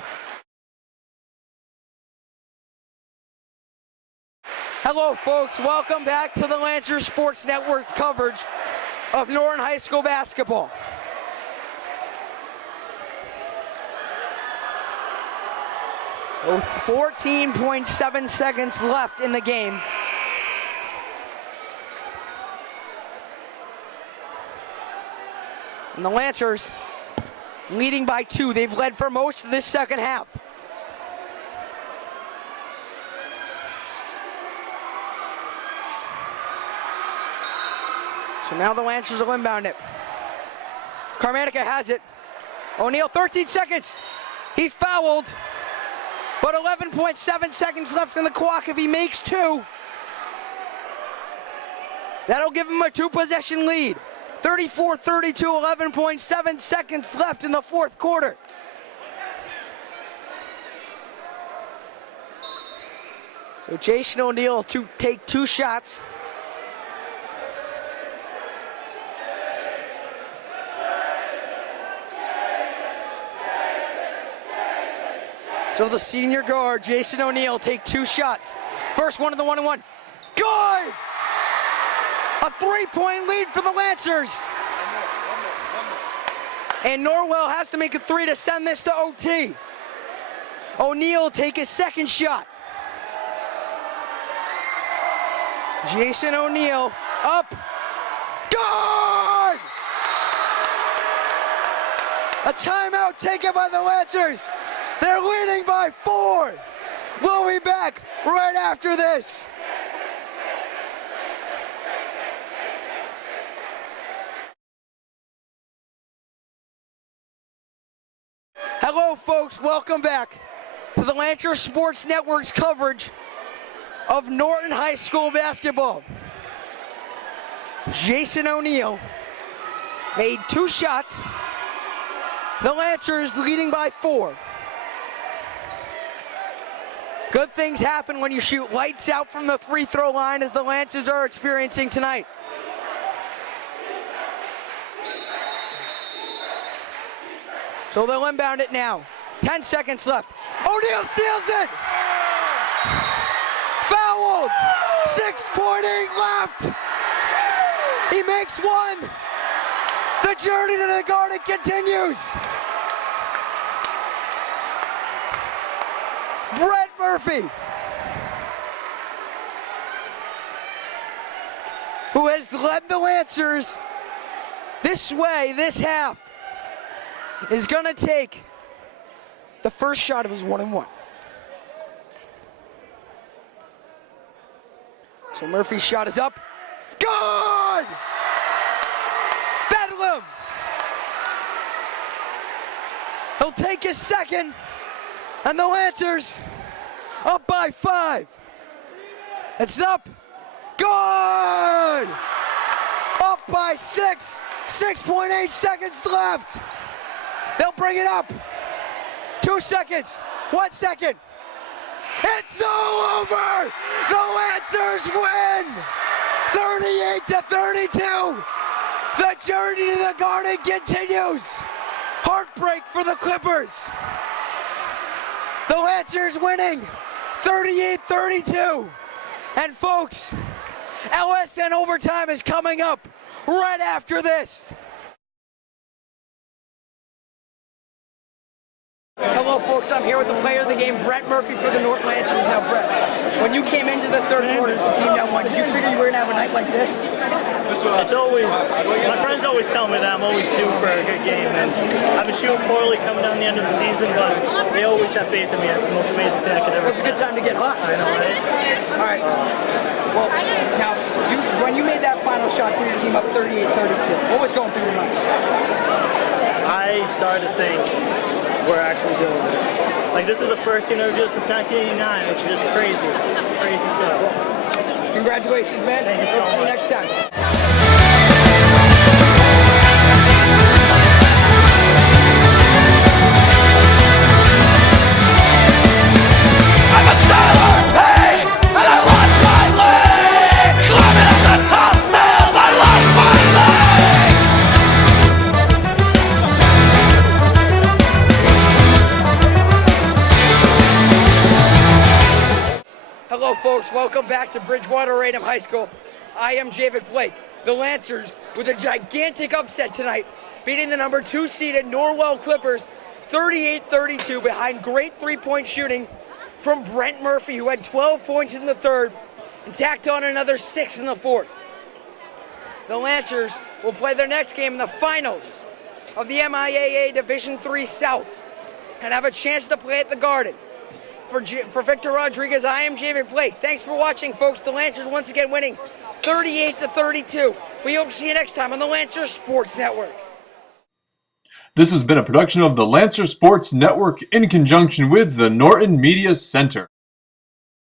Hello, folks. Welcome back to the Lancers Sports Network's coverage of Norton High School basketball. So 14.7 seconds left in the game. And the Lancers leading by 2. They've led for most of this second half. So now the Lancers will inbound it. Carmanica has it. O'Neal, 13 seconds. He's fouled, but 11.7 seconds left in the clock. If he makes 2, that'll give him a 2-possession lead. 34-32, 11.7 seconds left in the fourth quarter. So Jason O'Neal to take 2 shots. So the senior guard, Jason O'Neal, take 2 shots. First one of the 1-and-1. Good! A 3-point lead for the Lancers. And Norwell has to make a 3 to send this to OT. O'Neal take his second shot. Jason O'Neal up. Good! A timeout taken by the Lancers. They're leading by 4. We'll be back right after this. Hello, folks. Welcome back to the Lancer Sports Network's coverage of Norton High School basketball. Jason O'Neal made 2 shots. The Lancers leading by 4. Good things happen when you shoot lights out from the free throw line, as the Lancers are experiencing tonight. So they'll inbound it now. 10 seconds left. O'Neal steals it! Fouled! 6.8 left! He makes 1! The journey to the Garden continues! Brett Murphy, who has led the Lancers this way, this half, is gonna take the first shot of his 1-and-1. So Murphy's shot is up. Good! Bedlam! He'll take his second, and the Lancers up by 5. It's up. Good! Up by 6. 6.8 seconds left. They'll bring it up. 2 seconds. 1 second. It's all over. The Lancers win. 38-32. The journey to the Garden continues. Heartbreak for the Clippers. The Lancers winning 38-32. And folks, LSN overtime is coming up right after this. Hello, folks. I'm here with the player of the game, Brett Murphy, for the Norton Lancers. Now, Brett, when you came into the third quarter with the team down 1, did you figure you were going to have a night like this? It's always, my friends always tell me that I'm always due for a good game, and I've been shooting poorly coming down the end of the season, but they always have faith in me. It's the most amazing thing I could ever do. It's a good time to get hot. I know, right? All right. Well, now, when you made that final shot, put your team up 38-32. What was going through your mind? I started to think, we're actually doing this. Like, this is the first team ever do this since 1989, which is just crazy. Crazy stuff. Well, congratulations, man. Thank you so much. See you next time. I'm a sailor, hey, and I lost my leg. Climbing up the top sails, I lost my leg. Hello, folks. Welcome back to Bridgewater Raynham High School. I am Javik Blake. The Lancers with a gigantic upset tonight, beating the number 2 seeded Norwell Clippers 38-32 behind great 3-point shooting from Brent Murphy, who had 12 points in the third and tacked on another 6 in the fourth. The Lancers will play their next game in the finals of the MIAA Division III South and have a chance to play at the Garden. For Victor Rodriguez, I am Javic Blake. Thanks for watching, folks. The Lancers once again winning 38-32. We hope to see you next time on the Lancers Sports Network. This has been a production of the Lancer Sports Network in conjunction with the Norton Media Center.